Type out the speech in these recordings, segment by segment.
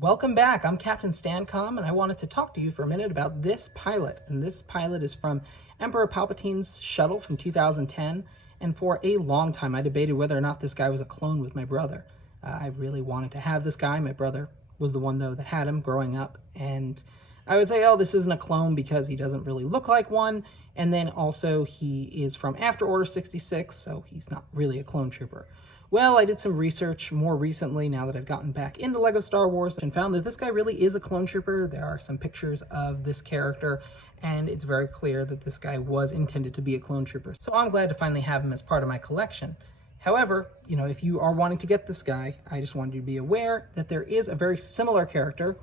Welcome back. I'm Captain Stancom, and I wanted to talk to you for a minute about this pilot. And this pilot is from Emperor Palpatine's shuttle from 2010. And for a long time, I debated whether or not this guy was a clone with my brother. I really wanted to have this guy. My brother was the one, though, that had him growing up. And I would say, oh, this isn't a clone because he doesn't really look like one. And then also, he is from after Order 66, so he's not really a clone trooper. Well, I did some research more recently, now that I've gotten back into LEGO Star Wars, and found that this guy really is a clone trooper. There are some pictures of this character, and it's very clear that this guy was intended to be a clone trooper. So I'm glad to finally have him as part of my collection. However, if you are wanting to get this guy, I just wanted you to be aware that there is a very similar character,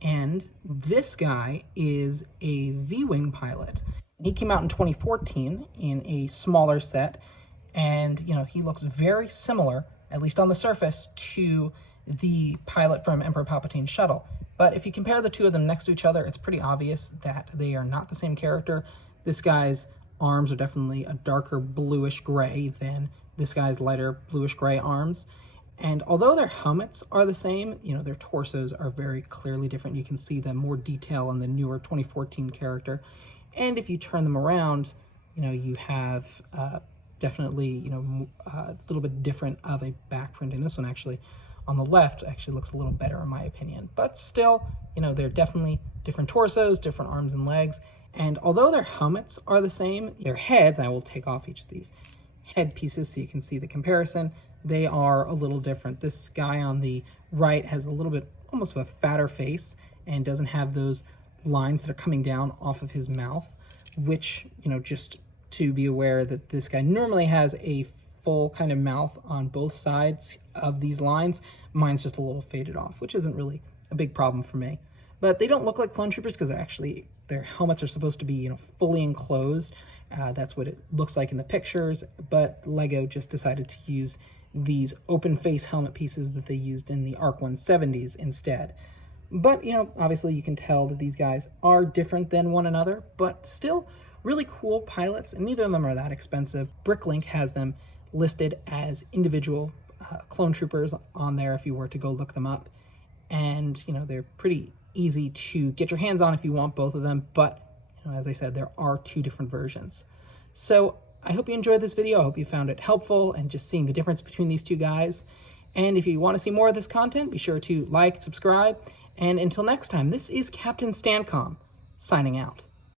and this guy is a V-Wing pilot. He came out in 2014 in a smaller set, and he looks very similar, at least on the surface, to the pilot from Emperor Palpatine's shuttle. But if you compare the two of them next to each other, it's pretty obvious that they are not the same character. This guy's arms are definitely a darker bluish gray than this guy's lighter bluish gray arms. And although their helmets are the same, their torsos are very clearly different. You can see the more detail on the newer 2014 character. And if you turn them around, you have definitely, a little bit different of a back print. And this one actually, on the left, actually looks a little better in my opinion. But still, they're definitely different torsos, different arms and legs. And although their helmets are the same, their heads, I will take off each of these head pieces so you can see the comparison, they are a little different. This guy on the right has a little bit, almost of a fatter face, and doesn't have those lines that are coming down off of his mouth, which, just to be aware that this guy normally has a full kind of mouth on both sides of these lines. Mine's just a little faded off, which isn't really a big problem for me. But they don't look like clone troopers because their helmets are supposed to be, fully enclosed. That's what it looks like in the pictures, but LEGO just decided to use these open face helmet pieces that they used in the ARC 170s instead. But, obviously you can tell that these guys are different than one another, but still really cool pilots, and neither of them are that expensive. Bricklink has them listed as individual clone troopers on there if you were to go look them up. And, they're pretty easy to get your hands on if you want both of them, but, as I said, there are two different versions. So I hope you enjoyed this video. I hope you found it helpful and just seeing the difference between these two guys. And if you want to see more of this content, be sure to like, subscribe, and until next time, this is Captain Stancom, signing out.